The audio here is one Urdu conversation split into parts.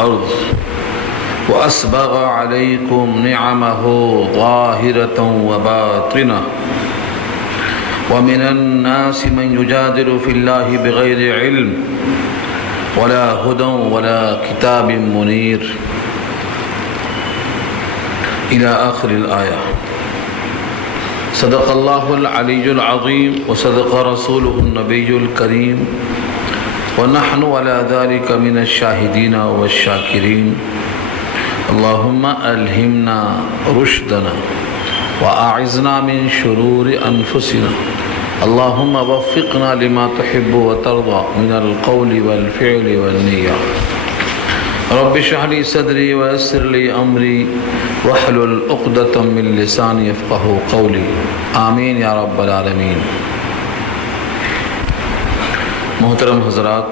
الأرض وأسبغ عليكم نعمه ظاهرة وباطنة ومن الناس من يجادل في الله بغير علم ولا هدى ولا كتاب منير إلى آخر الآية. صدق الله العلي العظيم وصدق رسوله النبي الكريم ونحن على ذلك من الشاهدين والشاكرين. اللهم ألهمنا رشدنا وأعذنا من شرور أنفسنا. اللهم وفقنا لما تحب وترضى من القول والفعل والنية. رب اشرح لي صدري ويسر لي أمري واحلل عقدة من لساني يفقهوا قولي. آمین یا رب العالمین. محترم حضرات،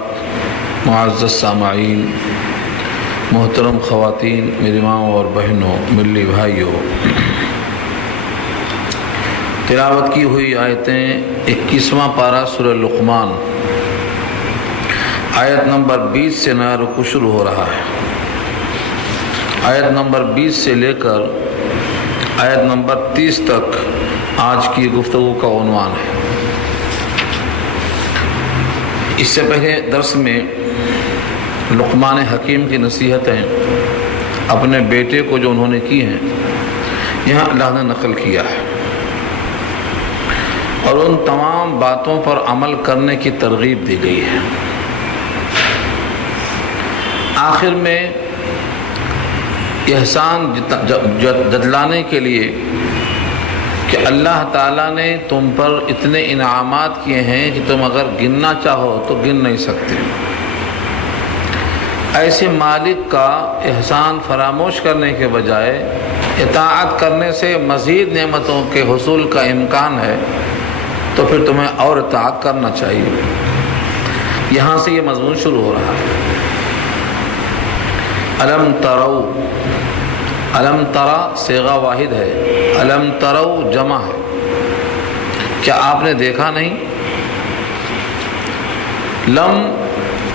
معزز سامعین، محترم خواتین، میری ماں اور بہنوں، ملی بھائیوں، تلاوت کی ہوئی آیتیں 21واں پارہ سورہ لقمان، آیت نمبر 20 سے نیا رکوع شروع ہو رہا ہے. آیت نمبر 20 سے لے کر آیت نمبر 30 تک آج کی گفتگو کا عنوان ہے. اس سے پہلے درس میں لقمان حکیم کی نصیحتیں اپنے بیٹے کو جو انہوں نے کی ہیں یہاں اللہ نے نقل کیا ہے، اور ان تمام باتوں پر عمل کرنے کی ترغیب دی گئی ہے. آخر میں احسان جتلانے کے لیے کہ اللہ تعالیٰ نے تم پر اتنے انعامات کیے ہیں کہ تم اگر گننا چاہو تو گن نہیں سکتے. ایسے مالک کا احسان فراموش کرنے کے بجائے اطاعت کرنے سے مزید نعمتوں کے حصول کا امکان ہے، تو پھر تمہیں اور اطاعت کرنا چاہیے. یہاں سے یہ مضمون شروع ہو رہا ہے. علم ترو، علم ترا صیغہ واحد ہے، علم ترو جمع ہے. کیا آپ نے دیکھا نہیں؟ لم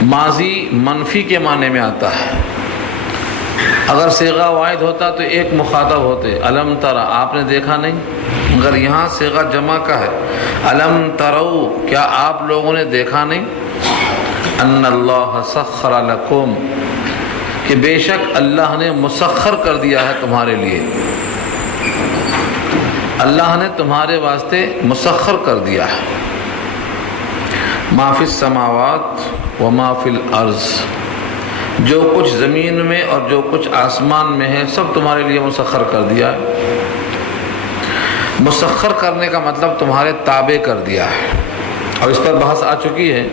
ماضی منفی کے معنی میں آتا ہے. اگر صیغہ واحد ہوتا تو ایک مخاطب ہوتے، علم ترا آپ نے دیکھا نہیں. مگر یہاں صیغہ جمع کا ہے، علم ترو کیا آپ لوگوں نے دیکھا نہیں؟ ان اللہ سخر لکم، کہ بے شک اللہ نے مسخر کر دیا ہے تمہارے لیے. اللہ نے تمہارے واسطے مسخر کر دیا ہے. ما فی السماوات و ما فی الارض، جو کچھ زمین میں اور جو کچھ آسمان میں ہے سب تمہارے لیے مسخر کر دیا ہے. مسخر کرنے کا مطلب تمہارے تابع کر دیا ہے. اور اس پر بحث آ چکی ہے.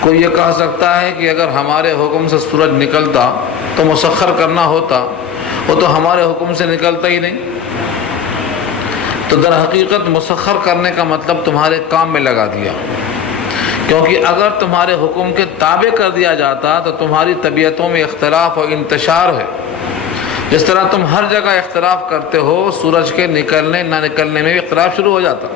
کوئی یہ کہہ سکتا ہے کہ اگر ہمارے حکم سے سورج نکلتا تو مسخر کرنا ہوتا، وہ تو ہمارے حکم سے نکلتا ہی نہیں. تو در حقیقت مسخر کرنے کا مطلب تمہارے کام میں لگا دیا، کیونکہ اگر تمہارے حکم کے تابع کر دیا جاتا تو تمہاری طبیعتوں میں اختلاف اور انتشار ہے. جس طرح تم ہر جگہ اختلاف کرتے ہو، سورج کے نکلنے نہ نکلنے میں بھی اختلاف شروع ہو جاتا.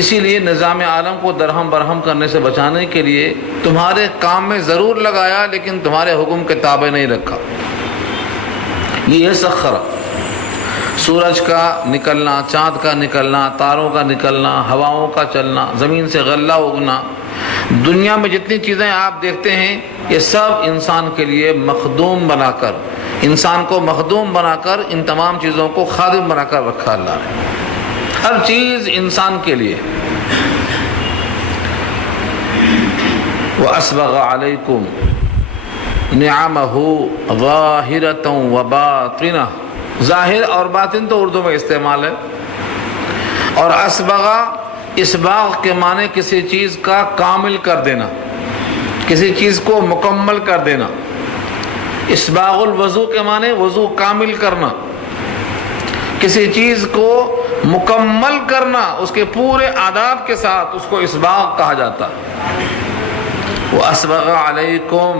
اسی لیے نظام عالم کو درہم برہم کرنے سے بچانے کے لیے تمہارے کام میں ضرور لگایا، لیکن تمہارے حکم کے تابع نہیں رکھا. یہ سخر، سورج کا نکلنا، چاند کا نکلنا، تاروں کا نکلنا، ہواؤں کا چلنا، زمین سے غلہ اگنا، دنیا میں جتنی چیزیں آپ دیکھتے ہیں یہ سب انسان کے لیے مخدوم بنا کر، انسان کو مخدوم بنا کر، ان تمام چیزوں کو خادم بنا کر رکھا اللہ نے. ہر چیز انسان کے لیے. وَأَسْبَغَ عَلَيْكُمْ نِعَمَهُ ظَاهِرَةً وَبَاطِنَةً، ظاہر اور باطن تو اردو میں استعمال ہے. اور اسبغ، اسباغ کے معنی کسی چیز کا کامل کر دینا، کسی چیز کو مکمل کر دینا. اسباغ الوضو کے معنی وضو کامل کرنا، کسی چیز کو مکمل کرنا، اس کے پورے آداب کے ساتھ اس کو اسباغ کہا جاتا. وَأَسْبَغَ عَلَيْكُمْ،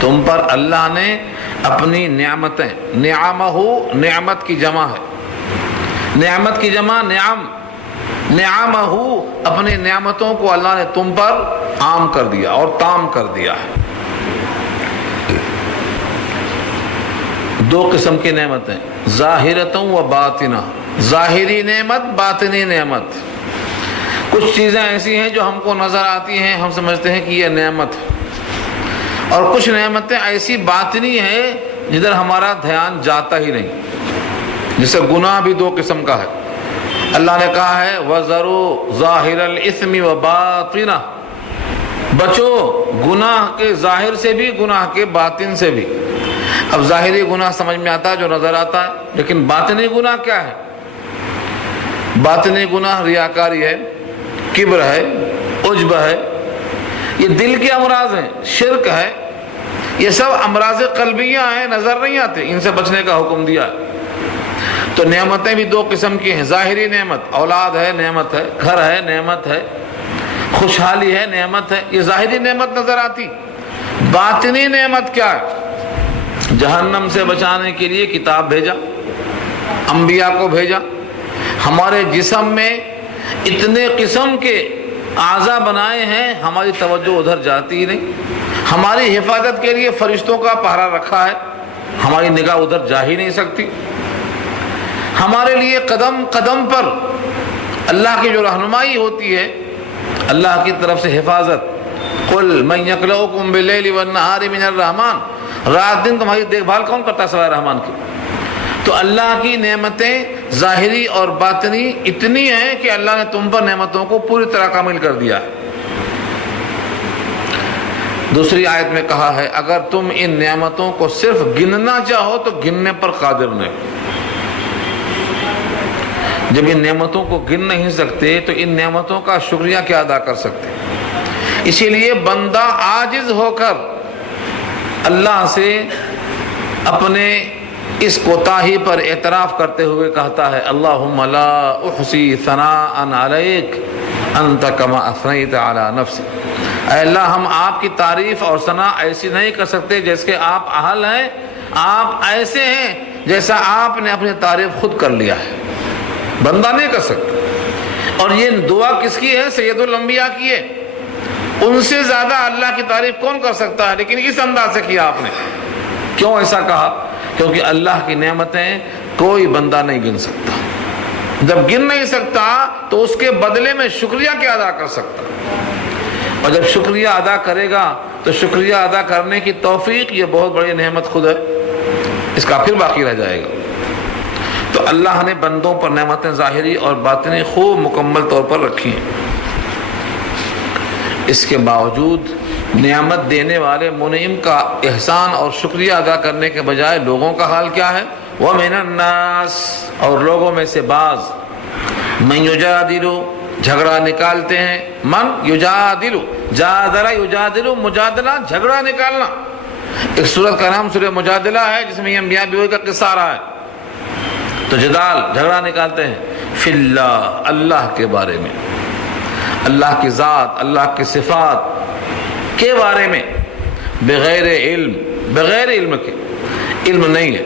تم پر اللہ نے اپنی نعمتیں، نعمہ نعمت کی جمع ہے، نعمت کی جمع نعم، نعمہ اپنی نعمتوں کو اللہ نے تم پر عام کر دیا اور تام کر دیا ہے. دو قسم کی نعمتیں، ظاہرتوں و باطنہ، ظاہری نعمت، باطنی نعمت۔ کچھ چیزیں ایسی ہیں جو ہم کو نظر آتی ہیں، ہم سمجھتے ہیں کہ یہ نعمت ہے، اور کچھ نعمتیں ایسی باطنی ہیں جدھر ہمارا دھیان جاتا ہی نہیں۔ جیسے گناہ بھی دو قسم کا ہے، اللہ نے کہا ہے وَذَرُوا ظَاهِرَ الْإِثْمِ وَبَاطِنَهُ، بچو گناہ کے ظاہر سے بھی، گناہ کے باطن سے بھی۔ اب ظاہری گناہ سمجھ میں آتا ہے جو نظر آتا ہے، لیکن باطنی گناہ کیا ہے؟ باطنی گناہ ریاکاری ہے، کبر ہے، عجب ہے، یہ دل کے امراض ہیں، شرک ہے، یہ سب امراض قلبیہ ہیں، نظر نہیں آتے، ان سے بچنے کا حکم دیا ہے۔ تو نعمتیں بھی دو قسم کی ہیں، ظاہری نعمت، اولاد ہے نعمت ہے، گھر ہے نعمت ہے، خوشحالی ہے نعمت ہے، یہ ظاہری نعمت نظر آتی۔ باطنی نعمت کیا ہے؟ جہنم سے بچانے کے لیے کتاب بھیجا، انبیاء کو بھیجا، ہمارے جسم میں اتنے قسم کے اعضاء بنائے ہیں، ہماری توجہ ادھر جاتی ہی نہیں۔ ہماری حفاظت کے لیے فرشتوں کا پہرا رکھا ہے، ہماری نگاہ ادھر جا ہی نہیں سکتی۔ ہمارے لیے قدم قدم پر اللہ کی جو رہنمائی ہوتی ہے، اللہ کی طرف سے حفاظت، قل من یکلؤکم باللیل والنہار من الرحمن، رات دن تمہاری دیکھ بھال کون کرتا ہے سوائے رحمان کی؟ تو اللہ کی نعمتیں ظاہری اور باطنی اتنی ہیں کہ اللہ نے تم پر نعمتوں کو پوری طرح کامل کر دیا ہے۔ دوسری آیت میں کہا ہے اگر تم ان نعمتوں کو صرف گننا چاہو تو گننے پر قادر نہیں۔ جب ان نعمتوں کو گن نہیں سکتے تو ان نعمتوں کا شکریہ کیا ادا کر سکتے؟ اسی لیے بندہ عاجز ہو کر اللہ سے اپنے اس کوتاہی پر اعتراف کرتے ہوئے کہتا ہے اللہم لا احصی ثناء علیک انت کما اثنیت علی نفسی، اے اللہ ہم آپ کی تعریف اور ثنا ایسی نہیں کر سکتے جیسے کہ آپ اہل ہیں، آپ ایسے ہیں جیسا آپ نے اپنی تعریف خود کر لیا ہے، بندہ نہیں کر سکتا۔ اور یہ دعا کس کی ہے؟ سید الانبیاء کی ہے، ان سے زیادہ اللہ کی تعریف کون کر سکتا ہے؟ لیکن اس انداز سے کیا آپ نے۔ کیوں ایسا کہا؟ کیونکہ اللہ کی نعمتیں کوئی بندہ نہیں گن سکتا، جب گن نہیں سکتا تو اس کے بدلے میں شکریہ کیا ادا کر سکتا، اور جب شکریہ ادا کرے گا تو شکریہ ادا کرنے کی توفیق یہ بہت بڑی نعمت خود ہے، اس کا پھر باقی رہ جائے گا۔ تو اللہ نے بندوں پر نعمتیں ظاہری اور باطنی خوب مکمل طور پر رکھی ہیں۔ اس کے باوجود نعمت دینے والے منعم کا احسان اور شکریہ ادا کرنے کے بجائے لوگوں کا حال کیا ہے؟ وَمِنَ النَّاسِ، اور لوگوں میں سے بعض، مَن یجادل، جھگڑا نکالتے ہیں، من یجادل، جادل یجادل، مجادلہ جھگڑا نکالنا۔ ایک سورت کا نام سورہ مجادلہ ہے جس میں یہ انبیاء بیوی کا قصہ آ رہا ہے۔ تو جدال جھگڑا نکالتے ہیں فی اللہ، اللہ کے بارے میں، اللہ کی ذات، اللہ کی صفات کے بارے میں، بغیر علم، بغیر علم کے، علم نہیں ہے۔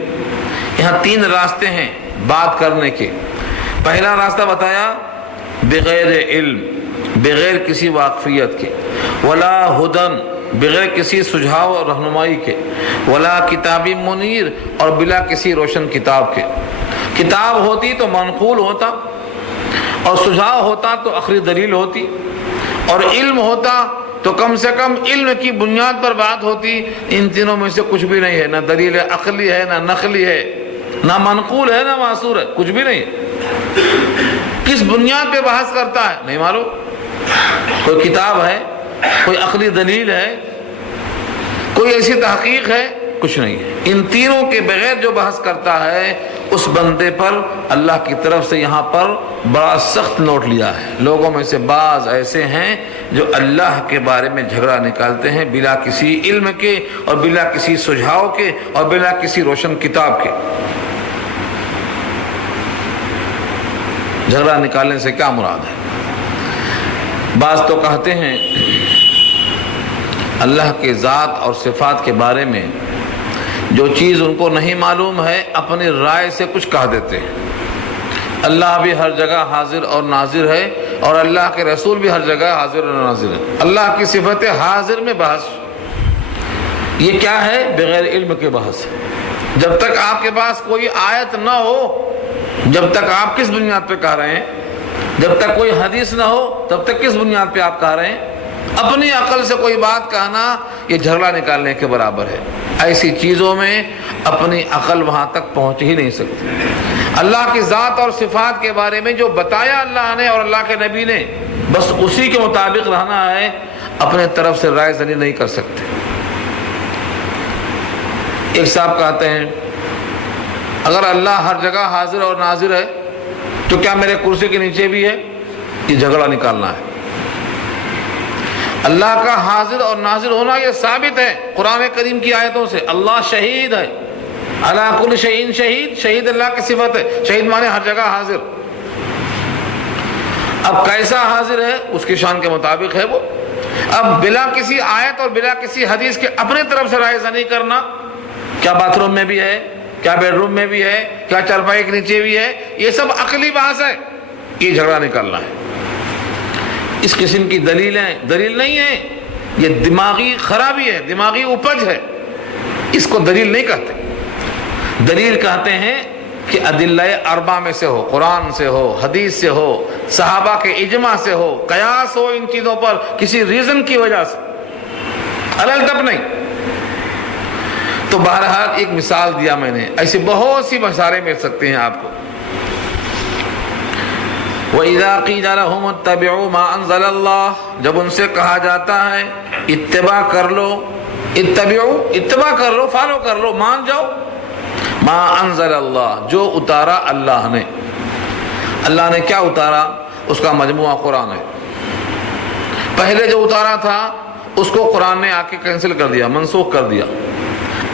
یہاں تین راستے ہیں بات کرنے کے۔ پہلا راستہ بتایا بغیر علم، بغیر کسی واقفیت کے، ولا ہدن، بغیر کسی سجھاؤ اور رہنمائی کے، ولا کتابی منیر، اور بلا کسی روشن کتاب کے۔ کتاب ہوتی تو منقول ہوتا، اور سجھاؤ ہوتا تو آخری دلیل ہوتی، اور علم ہوتا تو کم سے کم علم کی بنیاد پر بات ہوتی۔ ان تینوں میں سے کچھ بھی نہیں ہے، نہ دلیل عقلی ہے، نہ نقلی ہے، نہ منقول ہے، نہ معصور ہے، کچھ بھی نہیں ہے۔ کس بنیاد پہ بحث کرتا ہے نہیں معلوم، کوئی کتاب ہے، کوئی عقلی دلیل ہے، کوئی ایسی تحقیق ہے، کچھ نہیں ہے۔ ان تینوں کے بغیر جو بحث کرتا ہے اس بندے پر اللہ کی طرف سے یہاں پر بڑا سخت نوٹ لیا ہے۔ لوگوں میں سے بعض ایسے ہیں جو اللہ کے بارے میں جھگڑا نکالتے ہیں بلا کسی علم کے، اور بلا کسی سجھاؤ کے، اور بلا کسی روشن کتاب کے۔ جھگڑا نکالنے سے کیا مراد ہے؟ بعض تو کہتے ہیں اللہ کے ذات اور صفات کے بارے میں جو چیز ان کو نہیں معلوم ہے اپنی رائے سے کچھ کہہ دیتے ہیں۔ اللہ بھی ہر جگہ حاضر اور ناظر ہے، اور اللہ کے رسول بھی ہر جگہ حاضر اور ناظر ہے۔ اللہ کی صفت حاضر میں بحث، یہ کیا ہے؟ بغیر علم کے بحث ہے۔ جب تک آپ کے پاس کوئی آیت نہ ہو، جب تک آپ کس بنیاد پہ کہہ رہے ہیں؟ جب تک کوئی حدیث نہ ہو تب تک کس بنیاد پہ آپ کہہ رہے ہیں؟ اپنی عقل سے کوئی بات کہنا یہ جھگڑا نکالنے کے برابر ہے۔ ایسی چیزوں میں اپنی عقل وہاں تک پہنچ ہی نہیں سکتی۔ اللہ کی ذات اور صفات کے بارے میں جو بتایا اللہ نے اور اللہ کے نبی نے، بس اسی کے مطابق رہنا ہے، اپنے طرف سے رائے زنی نہیں کر سکتے۔ ایک صاحب کہتے ہیں اگر اللہ ہر جگہ حاضر اور ناظر ہے تو کیا میرے کرسی کے نیچے بھی ہے؟ یہ جھگڑا نکالنا ہے۔ اللہ کا حاضر اور ناظر ہونا یہ ثابت ہے قرآن کریم کی آیتوں سے۔ اللہ شہید ہے، علی کل شیء شہید، شہید اللہ کی صفت ہے، شہید مانے ہر جگہ حاضر۔ اب کیسا حاضر ہے اس کی شان کے مطابق ہے وہ۔ اب بلا کسی آیت اور بلا کسی حدیث کے اپنے طرف سے رائے زنی کرنا، کیا باتھ روم میں بھی ہے، کیا بیڈ روم میں بھی ہے، کیا چارپائی کے نیچے بھی ہے، یہ سب عقلی بحث ہے، یہ جھگڑا نکالنا ہے۔ اس قسم کی دلیل نہیں ہے، یہ دماغی خرابی ہے، دماغی اپج ہے، اس کو دلیل نہیں کہتے۔ دلیل کہتے ہیں کہ ادلہ اربع میں سے ہو، قرآن سے ہو، حدیث سے ہو، صحابہ کے اجماع سے ہو، قیاس ہو ان چیزوں پر کسی ریزن کی وجہ سے، الل تب نہیں۔ تو بہرحال ایک مثال دیا میں نے، ایسی بہت سی مثالیں مل سکتے ہیں آپ کو۔ وَإِذَا قِيلَ لَهُمُ اتَّبِعُوا مَا أَنزَلَ اللَّهُ، جب ان سے کہا جاتا ہے اتباع کر لو، اتباع کر لو، فالو کر لو، مان جاؤ، ما انزل اللہ، جو اتارا اللہ نے۔ اللہ نے کیا اتارا؟ اس کا مجموعہ قرآن ہے۔ پہلے جو اتارا تھا اس کو قرآن نے آ کے کینسل کر دیا، منسوخ کر دیا۔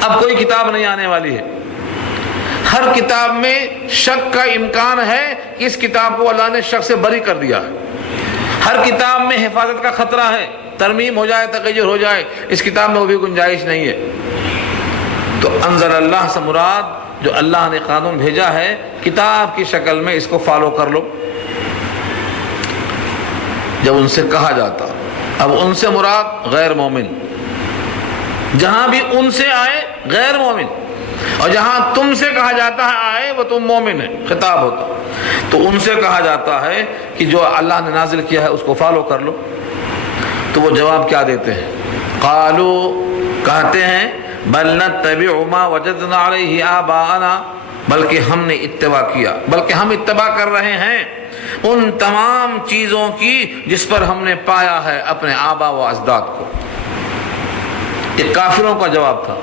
اب کوئی کتاب نہیں آنے والی ہے۔ ہر کتاب میں شک کا امکان ہے، اس کتاب کو اللہ نے شک سے بری کر دیا ہے۔ ہر کتاب میں حفاظت کا خطرہ ہے، ترمیم ہو جائے، تغیر ہو جائے، اس کتاب میں وہ بھی گنجائش نہیں ہے۔ تو انزل اللہ سے مراد جو اللہ نے قانون بھیجا ہے کتاب کی شکل میں، اس کو فالو کر لو۔ جب ان سے کہا جاتا، اب ان سے مراد غیر مومن، جہاں بھی ان سے آئے غیر مومن، اور جہاں تم سے کہا جاتا ہے آئے وہ تم مومن ہے، خطاب ہوتا۔ تو ان سے کہا جاتا ہے کہ جو اللہ نے نازل کیا ہے اس کو فالو کر لو۔ تو وہ جواب کیا دیتے ہیں؟ قالو، کہتے ہیں بل نتبع ما وجدنا علیہ آباءنا، بلکہ ہم نے اتباع کیا، بلکہ ہم اتباع کر رہے ہیں ان تمام چیزوں کی جس پر ہم نے پایا ہے اپنے آبا و اجداد کو۔ یہ کافروں کا جواب تھا۔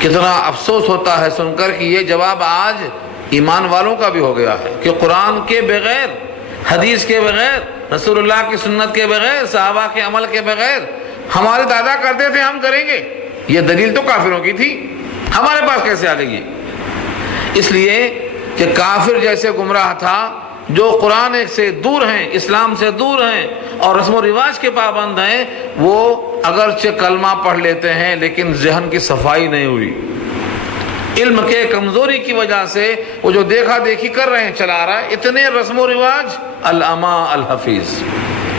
کتنا افسوس ہوتا ہے سن کر کہ یہ جواب آج ایمان والوں کا بھی ہو گیا ہے کہ قرآن کے بغیر، حدیث کے بغیر، رسول اللہ کی سنت کے بغیر، صحابہ کے عمل کے بغیر ہمارے دادا کرتے تھے ہم کریں گے، یہ دلیل تو کافروں کی تھی، ہمارے پاس کیسے آ گئی؟ اس لیے کہ کافر جیسے گمراہ تھا جو قرآن سے دور ہیں، اسلام سے دور ہیں اور رسم و رواج کے پابند ہیں، وہ اگرچہ کلمہ پڑھ لیتے ہیں لیکن ذہن کی صفائی نہیں ہوئی، علم کے کمزوری کی وجہ سے وہ جو دیکھا دیکھی کر رہے ہیں، چلا رہا ہے، اتنے رسم و رواج، العما الحفیظ،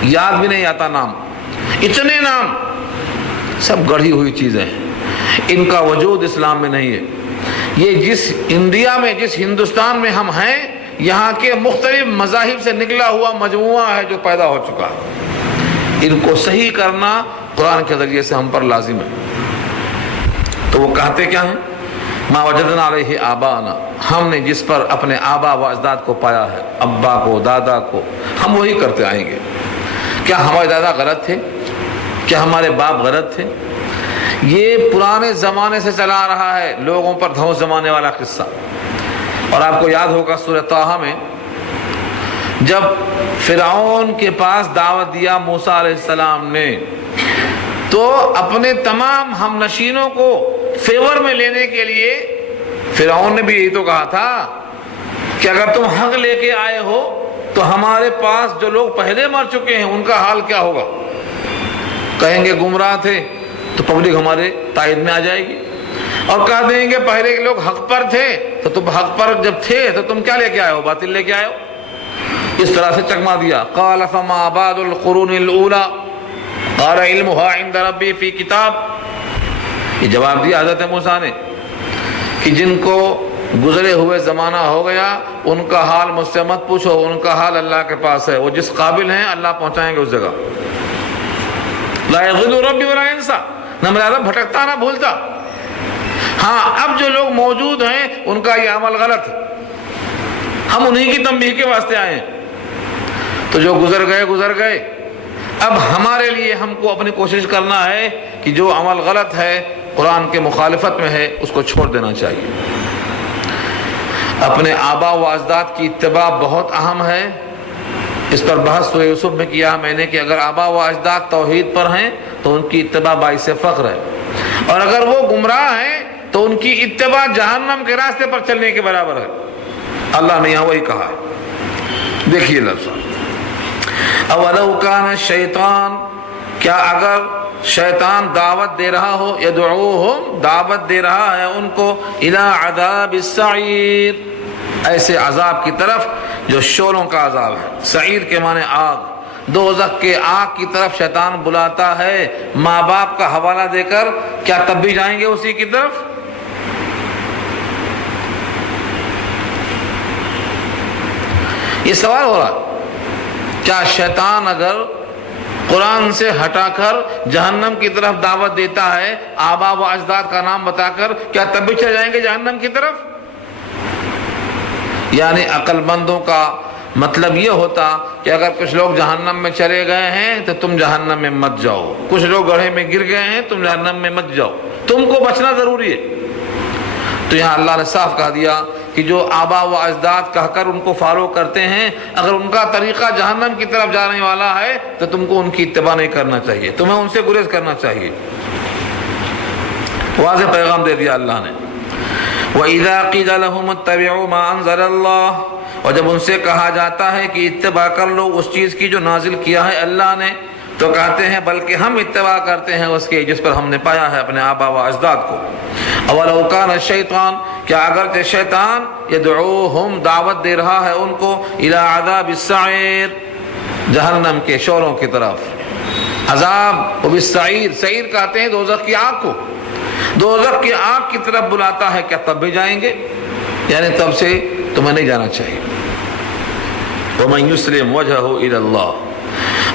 یاد بھی نہیں آتا نام، اتنے نام، سب گڑھی ہوئی چیزیں ہیں، ان کا وجود اسلام میں نہیں ہے۔ یہ جس انڈیا میں، جس ہندوستان میں ہم ہیں، یہاں کے مختلف مذاہب سے نکلا ہوا مجموعہ ہے جو پیدا ہو چکا ہے، ان کو صحیح کرنا قرآن کے ذریعے سے ہم پر لازم ہے۔ تو وہ کہتے کیا ہیں؟ ما وجدنا علیہ آباءنا، ہم نے جس پر اپنے آبا و اجداد کو پایا ہے، ابا کو، دادا کو، ہم وہی کرتے آئیں گے۔ کیا ہمارے دادا غلط تھے؟ کیا ہمارے باپ غلط تھے؟ یہ پرانے زمانے سے چلا رہا ہے، لوگوں پر دھوس زمانے والا قصہ۔ اور آپ کو یاد ہوگا سورہ طٰہٰ میں جب فرعون کے پاس دعوت دیا موسیٰ علیہ السلام نے، تو اپنے تمام ہم نشینوں کو فیور میں لینے کے لیے فرعون نے بھی یہی تو کہا تھا کہ اگر تم حق لے کے آئے ہو تو ہمارے پاس جو لوگ پہلے مر چکے ہیں ان کا حال کیا ہوگا؟ کہیں گے گمراہ تھے تو پبلک ہمارے تائید میں آ جائے گی، اور کہہ دیں گے پہلے کے لوگ حق پر تھے تو تم حق پر جب تھے تو تم کیا لے کے آئے ہو؟ باطل لے کے آئے ہو۔ اس طرح سے چکما دیا۔ قال فما بعد القرون الاولى قال علمها عند ربی فی کتاب، یہ جواب دیا حضرت موسیٰ نے کہ جن کو گزرے ہوئے زمانہ ہو گیا ان کا حال مجھ سے مت پوچھو، ان کا حال اللہ کے پاس ہے، وہ جس قابل ہیں اللہ پہنچائیں گے اس جگہ۔ لا یضل ربی ولا ینسیٰ، نہ میرا رب بھٹکتا نہ بھولتا۔ ہاں اب جو لوگ موجود ہیں ان کا یہ عمل غلط ہے، ہم انہی کی تنبیہ کے واسطے آئے ہیں، تو جو گزر گئے۔ اب ہمارے لیے ہم کو اپنی کوشش کرنا ہے کہ جو عمل غلط ہے، قرآن کے مخالفت میں ہے، اس کو چھوڑ دینا چاہیے۔ اپنے آبا و اجداد کی اتباع بہت اہم ہے، اس پر بحث سورہ یوسف میں کیا میں نے کہ اگر آبا و اجداد توحید پر ہیں تو ان کی اتباع باعث فخر ہے، اور اگر وہ گمراہ ہیں تو ان کی اتباع جہنم کے راستے پر چلنے کے برابر ہے۔ اللہ نے یہاں وہی کہا ہے، دیکھیے لفظ اولو کان الشیطان، کیا اگر شیطان دعوت دے رہا ہو، یدعوہم دعوت دے رہا ہے ان کو، الی عذاب السعیر، ایسے عذاب کی طرف جو شعلوں کا عذاب ہے، سعیر کے معنی آگ، دوزخ کے آگ کی طرف شیطان بلاتا ہے ماں باپ کا حوالہ دے کر، کیا تب بھی جائیں گے اسی کی طرف؟ یہ سوال ہو رہا، کیا شیطان اگر قرآن سے ہٹا کر جہنم کی طرف دعوت دیتا ہے آبا و اجداد کا نام بتا کر، کیا تب بھی چلے جائیں گے جہنم کی طرف؟ یعنی عقل مندوں کا مطلب یہ ہوتا کہ اگر کچھ لوگ جہنم میں چلے گئے ہیں تو تم جہنم میں مت جاؤ، کچھ لوگ گڑھے میں گر گئے ہیں تم جہنم میں مت جاؤ، تم کو بچنا ضروری ہے۔ تو یہاں اللہ نے صاف کہہ دیا کہ جو آبا و اجداد کہہ کر ان کو فالو کرتے ہیں، اگر ان کا طریقہ جہنم کی طرف جانے والا ہے تو تم کو ان کی اتباع نہیں کرنا چاہیے، تمہیں ان سے گریز کرنا چاہیے۔ واضح پیغام دے دیا اللہ نے۔ وَإِذَا قِيلَ لَهُمُ اتَّبِعُوا مَا أَنزَلَ اللَّهُ، اور جب ان سے کہا جاتا ہے کہ اتباع کر لو اس چیز کی جو نازل کیا ہے اللہ نے، تو کہتے ہیں بلکہ ہم اتباع کرتے ہیں اس کے جس پر ہم نے پایا ہے اپنے آبا و اجداد کو۔ اولو کان الشیطان، کیا اگرچہ شیطان یدعوہم دعوت دے رہا ہے ان کو، الی عذاب السعیر، جہنم کے شعلوں کی طرف، عذاب و بالسعیر، سعیر کہتے ہیں دوزخ کی آگ کو، دوزخ کی آگ کی طرف بلاتا ہے، کیا تب بھی جائیں گے؟ یعنی تب سے تمہیں نہیں جانا چاہیے۔ وَمَن يُسْلِمْ وَجْهَهُ إِلَى اللَّهِ،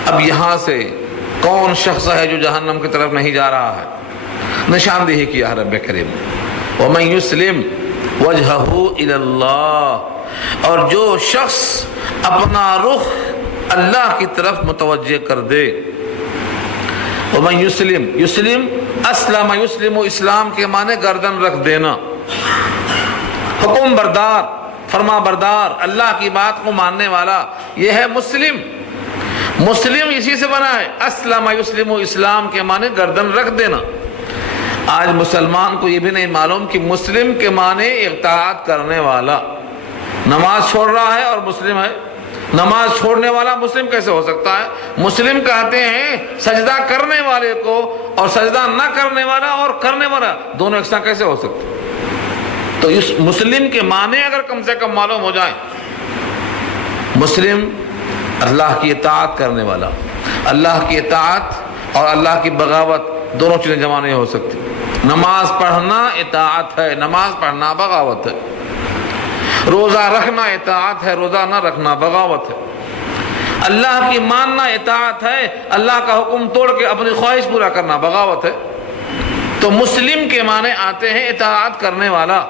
اب یہاں سے کون شخص ہے جو جہنم کی طرف نہیں جا رہا ہے؟ نشاندہی کیا ہے رب کریم، وَمَن يُسْلِمْ وَجْهَهُ إِلَى اللَّهِ، اور جو شخص اپنا رخ اللہ کی طرف متوجہ کر دے۔ وَمَن يُسْلِمْ، یسلم اسلم یسلم، اسلام کے معنی گردن رکھ دینا، حکم بردار، فرما بردار، اللہ کی بات کو ماننے والا، یہ ہے مسلم۔ مسلم اسی سے بنا ہے، اسلم یسلم، اسلام کے معنی گردن رکھ دینا۔ آج مسلمان کو یہ بھی نہیں معلوم کہ مسلم کے معنی اطاعت کرنے والا، نماز چھوڑ رہا ہے اور مسلم ہے، نماز چھوڑنے والا مسلم کیسے ہو سکتا ہے؟ مسلم کہتے ہیں سجدہ کرنے والے کو، اور سجدہ نہ کرنے والا اور کرنے والا دونوں ایک ساتھ کیسے ہو سکتے؟ تو اس مسلم کے معنی اگر کم سے کم معلوم ہو جائیں، مسلم اللہ کی اطاعت کرنے والا، اللہ کی اطاعت اور اللہ کی بغاوت دونوں چیزیں جمع نہیں ہو سکتی۔ نماز پڑھنا اطاعت ہے، نماز پڑھنا بغاوت ہے، روزہ رکھنا اطاعت ہے، روزہ نہ رکھنا بغاوت ہے، اللہ کی ماننا اطاعت ہے، اللہ کا حکم توڑ کے اپنی خواہش پورا کرنا بغاوت ہے۔ تو مسلم کے معنی آتے ہیں اطاعت کرنے والا۔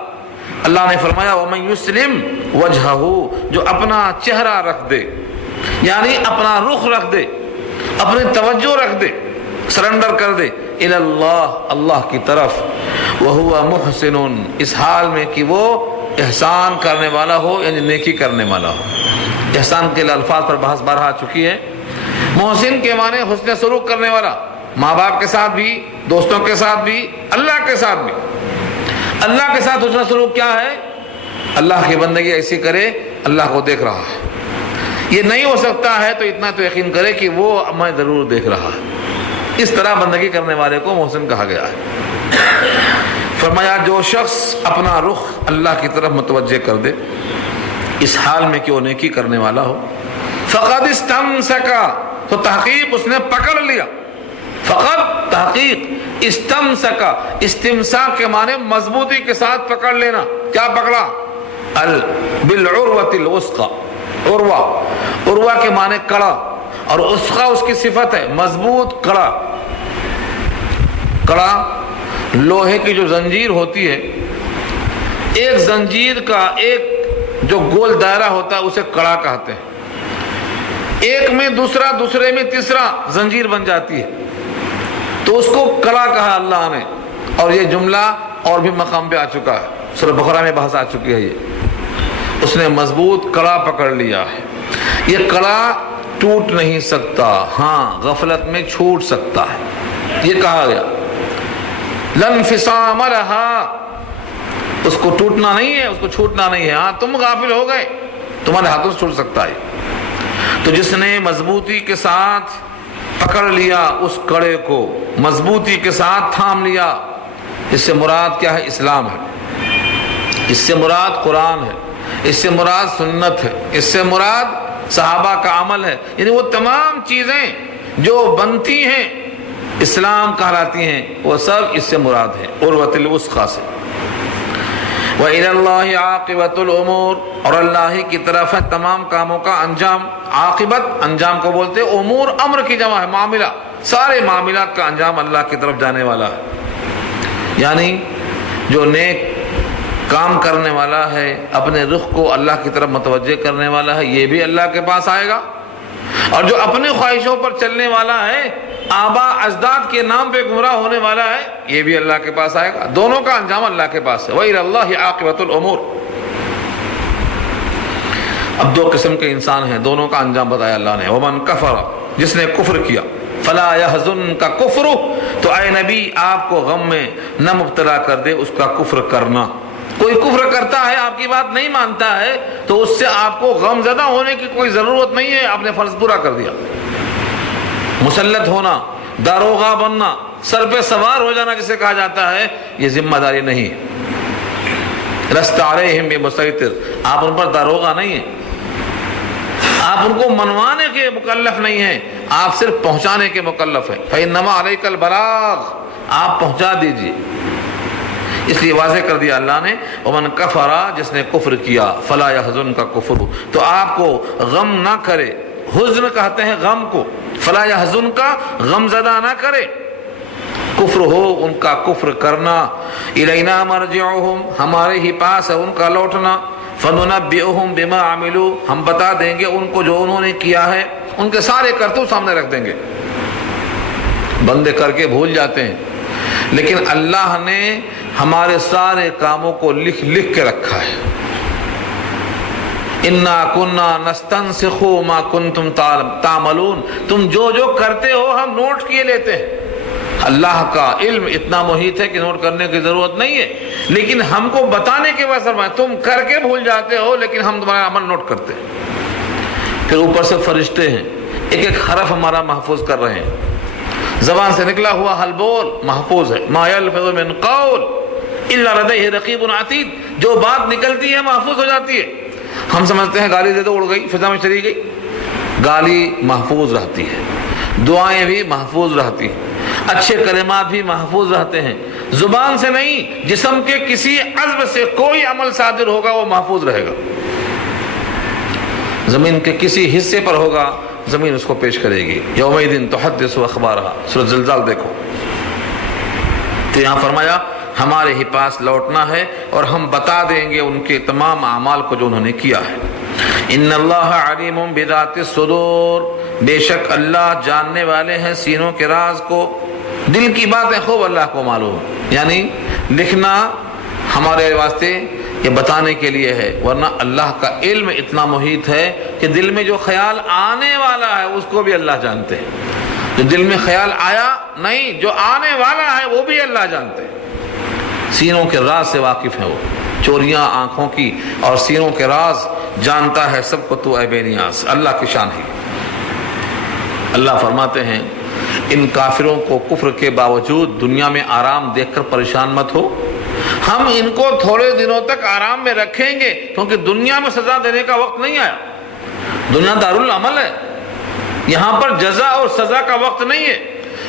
اللہ نے فرمایا وَمَن يُسْلِمْ وَجْهَهُ، جو اپنا چہرہ رکھ دے، یعنی اپنا رخ رکھ دے، اپنی توجہ رکھ دے، سرنڈر کر دے، الی اللہ، اللہ کی طرف، وَهُوَ مُحْسِنٌ، اس حال میں کہ وہ احسان کرنے والا ہو، یعنی نیکی کرنے والا ہو۔ احسان کے الفاظ پر بحث بارہ آ چکی ہے۔ محسن کے معنی حسن سلوک کرنے والا، ماں باپ کے ساتھ بھی، دوستوں کے ساتھ بھی، اللہ کے ساتھ بھی۔ اللہ کے ساتھ حسن سلوک کیا ہے؟ اللہ کی بندگی ایسی کرے اللہ کو دیکھ رہا ہے، یہ نہیں ہو سکتا ہے تو اتنا تو یقین کرے کہ وہ میں ضرور دیکھ رہا ہے۔ اس طرح بندگی کرنے والے کو محسن کہا گیا ہے۔ فرمایا جو شخص اپنا رخ اللہ کی طرف متوجہ کر دے اس حال میں کہ وہ نیکی کرنے والا ہو، فقد استمسک، تو تحقیق اس نے پکڑ لیا، فقط بتحقیق استمسکا، استمساک کے معنی مضبوطی کے ساتھ پکڑ لینا. کیا پکڑا؟ بالعروۃ الوثقی. عروہ کے معنی کڑا، اور وثقی اس کی صفت ہے مضبوط کڑا. کڑا لوہے کی جو زنجیر ہوتی ہے، ایک زنجیر کا ایک جو گول دائرہ ہوتا ہے اسے کڑا کہتے ہیں. ایک میں دوسرا، دوسرے میں تیسرا زنجیر بن جاتی ہے تو اس کو کڑا کہا اللہ نے. اور یہ جملہ اور بھی مقام پہ آ چکا ہے، سورہ بقرہ میں بحث آ چکی ہے. یہ اس نے مضبوط کڑا پکڑ لیا ہے. یہ کڑا ٹوٹ نہیں سکتا، ہاں غفلت میں چھوٹ سکتا ہے. یہ کہا گیا لن انفصام لہا، اس کو ٹوٹنا نہیں ہے، اس کو چھوٹنا نہیں ہے. ہاں تم غافل ہو گئے، تمہارے ہاتھوں سے چھوٹ سکتا ہے. تو جس نے مضبوطی کے ساتھ پکڑ لیا اس کڑے کو، مضبوطی کے ساتھ تھام لیا، اس سے مراد کیا ہے؟ اسلام ہے. اس سے مراد قرآن ہے، اس سے مراد سنت ہے، اس سے مراد صحابہ کا عمل ہے. یعنی وہ تمام چیزیں جو بنتی ہیں اسلام کہلاتی ہیں، وہ سب اس سے مراد ہے، عروۃ الوثقی سے. وَإِلَى اللَّهِ عَاقِبَةُ الْأُمُورِ، اور اللہ ہی کی طرف ہے تمام کاموں کا انجام. عاقبت انجام کو بولتے ہیں، امور امر کی جمع ہے، معاملہ، سارے معاملات کا انجام اللہ کی طرف جانے والا ہے. یعنی جو نیک کام کرنے والا ہے، اپنے رخ کو اللہ کی طرف متوجہ کرنے والا ہے، یہ بھی اللہ کے پاس آئے گا. اور جو اپنی خواہشوں پر چلنے والا ہے، آبا اجداد کے نام پہ گمراہ ہونے والا ہے، یہ بھی اللہ کے پاس آئے گا. دونوں کا انجام اللہ کے پاس ہے. وَإِلَى اللَّهِ عَاقِبَةُ الْأُمُورِ. اب دو قسم کے انسان ہیں، دونوں کا انجام بتایا اللہ نے. وَمَنْ كَفَرَ، جس نے کفر کیا، فَلَا يَحْزُنْكَ كُفْرُهُ، تو اے نبی آپ کو غم میں نہ مبتلا کر دے اس کا کفر کرنا. کوئی کفر کرتا ہے، آپ کی بات نہیں مانتا ہے، تو اس سے آپ کو غم زدہ ہونے کی کوئی ضرورت نہیں ہے. آپ نے فرض پورا کر دیا. مسلط ہونا، داروغہ بننا، سر پہ سوار ہو جانا جسے کہا جاتا ہے، یہ ذمہ داری نہیں ہے. لست علیہم بمسیطر، آپ ان پر داروغہ نہیں ہیں، آپ ان کو منوانے کے مکلف نہیں ہیں، آپ صرف پہنچانے کے مکلف ہیں. فإنما علیک البلاغ، آپ پہنچا دیجئے. اس لیے واضح کر دیا اللہ نے. ومن کفر، جس نے کفر کیا، فلا يحزنک کفر، تو آپ کو غم نہ کرے. حزن کہتے ہیں غم کو. فلا يحزنک، غم زدہ نہ کرے. کفر ہو ان کا کفر کرنا. الینا مرجعہم، ہمارے ہی پاس ہے ان کا لوٹنا. فننبئہم بما عملوا، ہم بتا دیں گے ان کو جو انہوں نے کیا ہے. ان کے سارے کرتوت سامنے رکھ دیں گے. بندے کر کے بھول جاتے ہیں، لیکن اللہ نے ہمارے سارے کاموں کو لکھ لکھ کے رکھا ہے. انا کنا نستنسخ ما کنتم تعملون، تم جو جو کرتے ہو ہم نوٹ کیے لیتے ہیں. اللہ کا علم اتنا محیط ہے کہ نوٹ کرنے کی ضرورت نہیں ہے، لیکن ہم کو بتانے کے واسطے تم کر کے بھول جاتے ہو، لیکن ہم تمہارا عمل نوٹ کرتے ہیں. پھر اوپر سے فرشتے ہیں، ایک ایک حرف ہمارا محفوظ کر رہے ہیں. زبان سے نکلا ہوا حل بول محفوظ ہے. ما یلفظ من قول الا لدیہ رقیب عتید، جو بات نکلتی ہے محفوظ ہو جاتی ہے. ہم سمجھتے ہیں گالی دے دو اڑ گئی، فضا میں چلی گئی. گالی محفوظ رہتی ہے، دعائیں بھی محفوظ رہتی ہیں، اچھے کلمات بھی محفوظ رہتے ہیں. زبان سے نہیں، جسم کے کسی عضو سے کوئی عمل صادر ہوگا وہ محفوظ رہے گا. زمین کے کسی حصے پر ہوگا، زمین اس کو پیش کرے گی. یومئذ تحدث اخبارہا، سورۃ زلزال دیکھو. تو یہاں فرمایا ہمارے ہی پاس لوٹنا ہے اور ہم بتا دیں گے ان کے تمام اعمال کو جو انہوں نے کیا ہے. ان اللہ علیم بذات الصدور، بے شک اللہ جاننے والے ہیں سینوں کے راز کو. دل کی باتیں خوب اللہ کو معلوم. یعنی لکھنا ہمارے واسطے یہ بتانے کے لیے ہے، ورنہ اللہ کا علم اتنا محیط ہے کہ دل میں جو خیال آنے والا ہے اس کو بھی اللہ جانتے ہیں. جو دل میں خیال آیا نہیں، جو آنے والا ہے وہ بھی اللہ جانتے ہیں. سینوں کے راز سے واقف ہے وہ، چوریاں آنکھوں کی اور سینوں کے راز جانتا ہے سب کو. تو اے بے نیاز، اللہ کی شان ہے. اللہ فرماتے ہیں ان کافروں کو کفر کے باوجود دنیا میں آرام دیکھ کر پریشان مت ہو. ہم ان کو تھوڑے دنوں تک آرام میں رکھیں گے، کیونکہ دنیا میں سزا دینے کا وقت نہیں آیا. دنیا دارالعمل ہے، یہاں پر جزا اور سزا کا وقت نہیں ہے.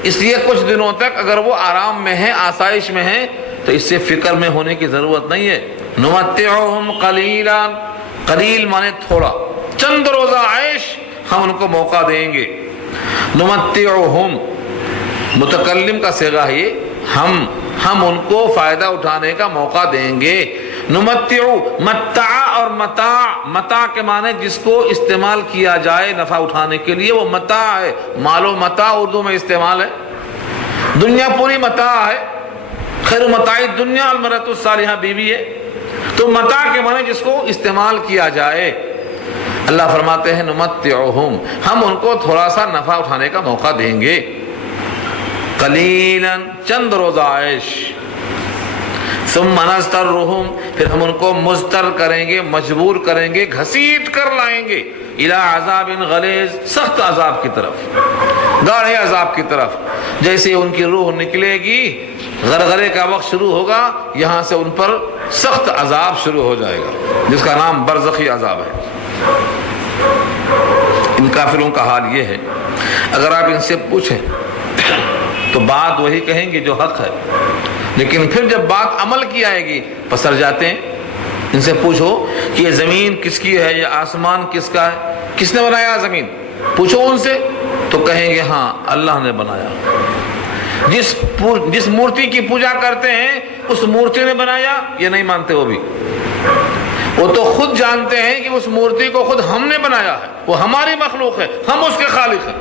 اس لیے کچھ دنوں تک اگر وہ آرام میں ہیں، آسائش میں ہیں، تو اس سے فکر میں ہونے کی ضرورت نہیں ہے۔ نمتعہم قلیلا، قلیل مانے تھوڑا، چند روزہ عیش ہم ان کو موقع دیں گے۔ نمتعہم متکلم کا صیغہ ہے یہ، ہم ان کو فائدہ اٹھانے کا موقع دیں گے۔ نمتع، متع اور متاع کے معنی جس کو استعمال کیا جائے نفع اٹھانے کے لیے، وہ متاع ہے۔ مال و متاع اردو میں استعمال ہے، دنیا پوری متاع ہے، خیر متاع دنیا المرأۃ الصالحہ بیوی ہے، تو متاع کے معنی جس کو استعمال کیا جائے۔ اللہ فرماتے ہیں نمتعہم، ہم ان کو تھوڑا سا نفع اٹھانے کا موقع دیں گے، قلیلا چند روزہ عیش، ثم نضطرہم، پھر ہم ان کو مضطر کریں گے، مجبور کریں گے، گھسیٹ کر لائیں گے، الی عذاب غلیظ، سخت عذاب کی طرف، گاڑھے عذاب کی طرف۔ جیسے ان کی روح نکلے گی، غرغرے کا وقت شروع ہوگا، یہاں سے ان پر سخت عذاب شروع ہو جائے گا، جس کا نام برزخی عذاب ہے۔ ان کافروں کا حال یہ ہے، اگر آپ ان سے پوچھیں تو بات وہی کہیں گے جو حق ہے، لیکن پھر جب بات عمل کی آئے گی پسر جاتے ہیں۔ ان سے پوچھو کہ یہ زمین کس کی ہے، یہ آسمان کس کا ہے، کس نے بنایا زمین، پوچھو ان سے تو کہیں گے ہاں اللہ نے بنایا۔ جس مورتی کی پوجا کرتے ہیں اس مورتی نے بنایا، یہ نہیں مانتے وہ بھی، وہ تو خود جانتے ہیں کہ اس مورتی کو خود ہم نے بنایا ہے، وہ ہماری مخلوق ہے، ہم اس کے خالق ہیں،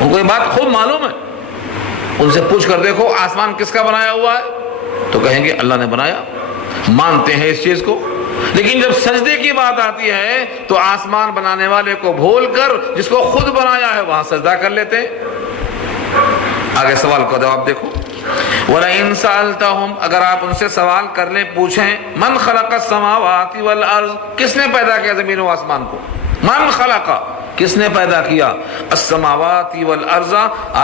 ان کو یہ بات خود معلوم ہے۔ ان سے پوچھ کر دیکھو آسمان کس کا بنایا ہوا ہے، تو کہیں گے اللہ نے بنایا، مانتے ہیں اس چیز کو۔ لیکن جب سجدے کی بات آتی ہے تو آسمان بنانے والے کو بھول کر جس کو خود بنایا ہے وہاں سجدہ کر لیتے ہیں۔ آگے سوال کا جواب دیکھو، وَلَئِن سَأَلْتَهُمْ، اگر آپ ان سے سوال کر لیں، پوچھیں، من خلق السماوات والارض، کس نے پیدا کیا زمین و آسمان کو، من خلق، کس نے پیدا کیا، السماوات والارض،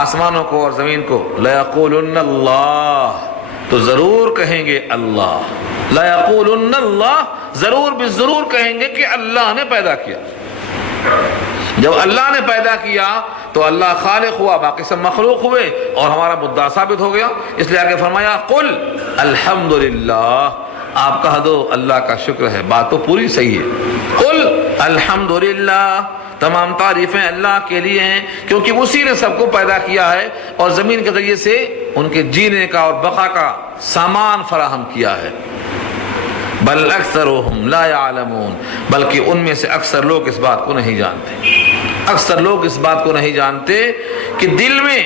آسمانوں کو اور زمین کو، لَيَقُولُنَّ اللَّهُ، تو ضرور کہیں گے اللہ، لَيَقُولُنَّ اللَّهُ، ضرور بالضرور کہیں گے کہ اللہ نے پیدا کیا۔ جب اللہ نے پیدا کیا تو اللہ خالق ہوا، باقی سب مخلوق ہوئے، اور ہمارا مدعا ثابت ہو گیا۔ اس لیے آگے فرمایا قل الحمدللہ، آپ کہہ دو اللہ کا شکر ہے، بات تو پوری صحیح ہے۔ قل الحمدللہ، تمام تعریفیں اللہ کے لیے ہیں، کیونکہ اسی نے سب کو پیدا کیا ہے اور زمین کے ذریعے سے ان کے جینے کا اور بقا کا سامان فراہم کیا ہے۔ بل اکثرهم لا يعلمون، بلکہ ان میں سے اکثر لوگ اس بات کو نہیں جانتے، اکثر لوگ اس بات کو نہیں جانتے کہ دل میں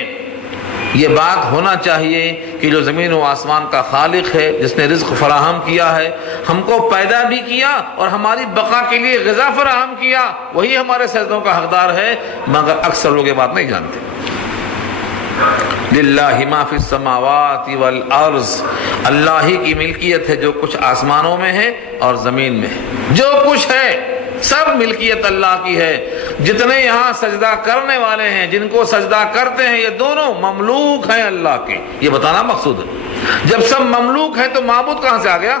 یہ بات ہونا چاہیے کہ جو زمین و آسمان کا خالق ہے، جس نے رزق فراہم کیا ہے، ہم کو پیدا بھی کیا اور ہماری بقا کے لیے غذا فراہم کیا، وہی ہمارے سجدوں کا حقدار ہے، مگر اکثر لوگ یہ بات نہیں جانتے۔ للہ ما فی السماوات والارض، اللہ ہی کی ملکیت ہے جو کچھ آسمانوں میں ہے اور زمین میں ہے، جو کچھ ہے سب ملکیت اللہ کی ہے۔ جتنے یہاں سجدہ کرنے والے ہیں، جن کو سجدہ کرتے ہیں، یہ دونوں مملوک ہیں اللہ کے، یہ بتانا مقصود ہے۔ جب سب مملوک ہیں تو معبود کہاں سے آ گیا؟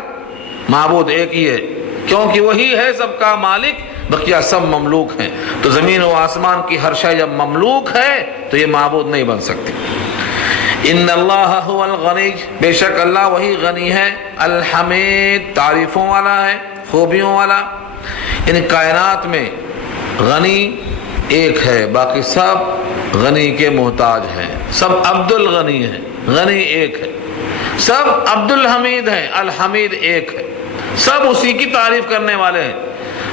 معبود ایک ہی ہے، کیونکہ وہی ہے سب کا مالک، بقیہ سب مملوک ہیں۔ تو زمین و آسمان کی ہر شے جب مملوک ہے تو یہ معبود نہیں بن سکتی۔ ان اللہ هو الغنی، بے شک اللہ وہی غنی ہے، الحمید، تعریفوں والا ہے، خوبیوں والا۔ ان کائنات میں غنی ایک ہے، باقی سب غنی کے محتاج ہیں، سب عبد الغنی ہیں، غنی ایک ہے، سب عبد الحمید ہیں، الحمید ایک ہے، سب اسی کی تعریف کرنے والے ہیں۔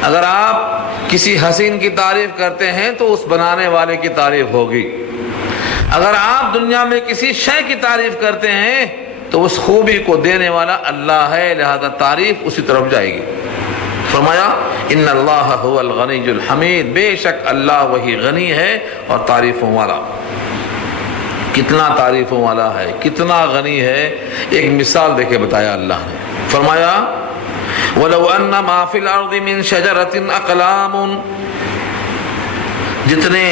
اگر آپ کسی حسین کی تعریف کرتے ہیں تو اس بنانے والے کی تعریف ہوگی، اگر آپ دنیا میں کسی شے کی تعریف کرتے ہیں تو اس خوبی کو دینے والا اللہ ہے، لہذا تعریف اسی طرف جائے گی۔ فرمایا ان اللہ هو الغنی الحمید، بے شک اللہ وہی غنی ہے اور تعریفوں والا۔ کتنا تعریفوں والا ہے، کتنا غنی ہے، ایک مثال دے کے بتایا اللہ نے۔ فرمایا وَلَوْ أَنَّ مَا فِي الْأَرْضِ مِن شَجَرَةٍ أَقْلَامٌ، جتنے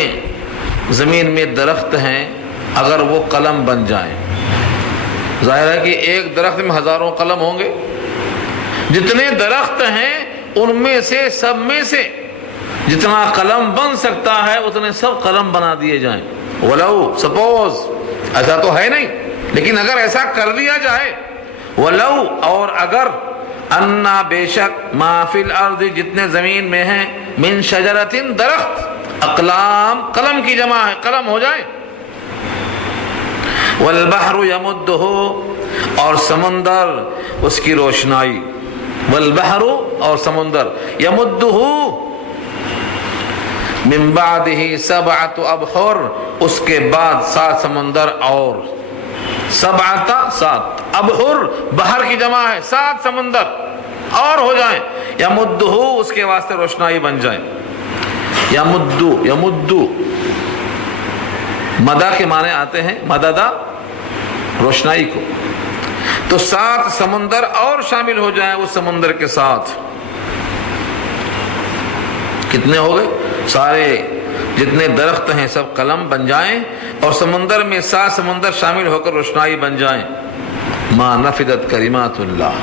زمین میں درخت ہیں اگر وہ قلم بن جائیں، ظاہر ہے کہ ایک درخت میں ہزاروں قلم ہوں گے، جتنے درخت ہیں ان میں سے سب میں سے جتنا قلم بن سکتا ہے اتنے سب قلم بنا دیے جائیں، ولو سپوز، ایسا تو ہے نہیں لیکن اگر ایسا کر دیا جائے، ولو اور اگر، انا بے شک، ما فی الارض جتنے زمین میں ہیں، من شجرۃ درخت، اقلام قلم کی جمع ہے، قلم ہو جائے، والبحر یمدہ اور سمندر اس کی روشنائی، والبحر اور سمندر، یمدہ من بعدہ سبعۃ ابحر اس کے بعد 7 سمندر اور، سبعۃ 7، ابحر بحر کی جمع ہے، 7 سمندر اور ہو جائیں، یمدہ اس کے واسطے روشنائی بن جائیں، یمدو مدہ کے معنی آتے ہیں، مددہ روشنائی کو، تو 7 سمندر اور شامل ہو جائیں اس سمندر کے ساتھ، کتنے ہو گئے؟ سارے جتنے درخت ہیں سب قلم بن جائیں اور سمندر میں 7 سمندر شامل ہو کر روشنائی بن جائیں، ما نفدت کلمات اللہ،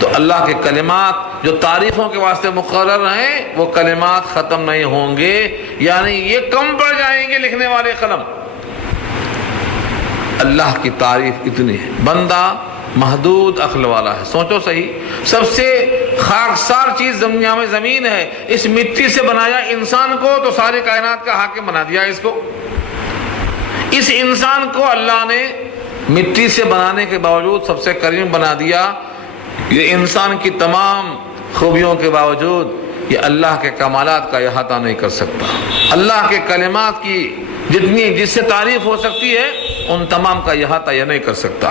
تو اللہ کے کلمات جو تعریفوں کے واسطے مقرر ہیں وہ کلمات ختم نہیں ہوں گے، یعنی یہ کم پڑ جائیں گے لکھنے والے قلم۔ اللہ کی تعریف اتنی ہے، بندہ محدود عقل والا ہے، سوچو صحیح، سب سے خاکسار چیز دنیا میں زمین ہے، اس مٹی سے بنایا انسان کو تو ساری کائنات کا حاکم بنا دیا اس کو، اس انسان کو اللہ نے مٹی سے بنانے کے باوجود سب سے کریم بنا دیا، یہ انسان کی تمام خوبیوں کے باوجود یہ اللہ کے کمالات کا احاطہ نہیں کر سکتا، اللہ کے کلمات کی جتنی جس سے تعریف ہو سکتی ہے ان تمام کا احاطہ یہ نہیں کر سکتا۔